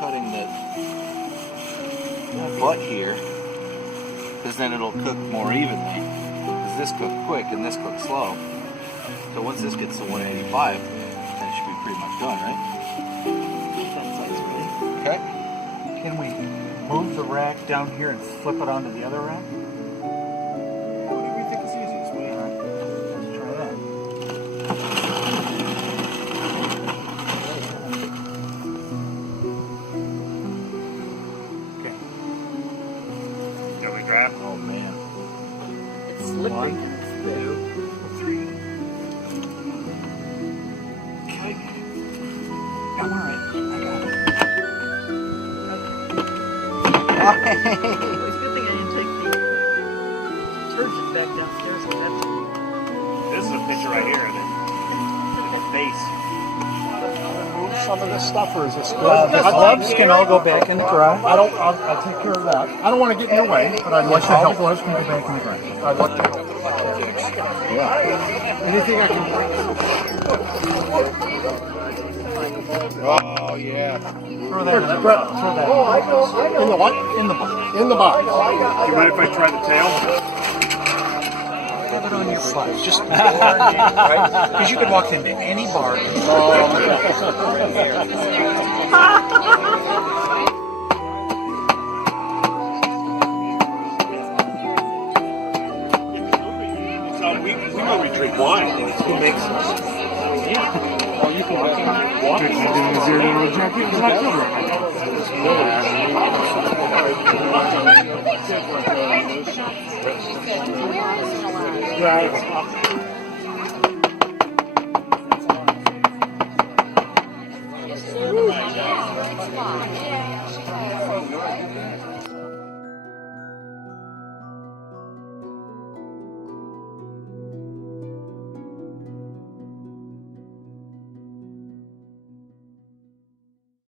cutting the butt here, because then it'll cook more evenly. Because this cooked quick and this cooked slow. So once this gets to 185, then it should be pretty much done, right? Okay. Can we move the rack down here and flip it onto the other rack? What do we think is easiest way? All right. Let's try that. Okay. Shall we grab? Oh man. It's slippery. 1, 2, 3. Okay. I'm all right. I got it. Well, it's a good thing I didn't take the detergent back downstairs with that. This is a picture right here of the face. Move some of this stuff, or is this The gloves can all go back in the garage. I'll take care of that. I don't want to get in your way, but I'd like to All the help. gloves can go back in the garage. I'd like to help. Anything I can Oh, yeah. Throw that in the Brett, throw that in the what? in the box. In the box. Do you mind if I try the tail? Have it on your slides. Just right? Because you could walk into any bar. So we know we drink wine. Who makes this? Oh, you can walk.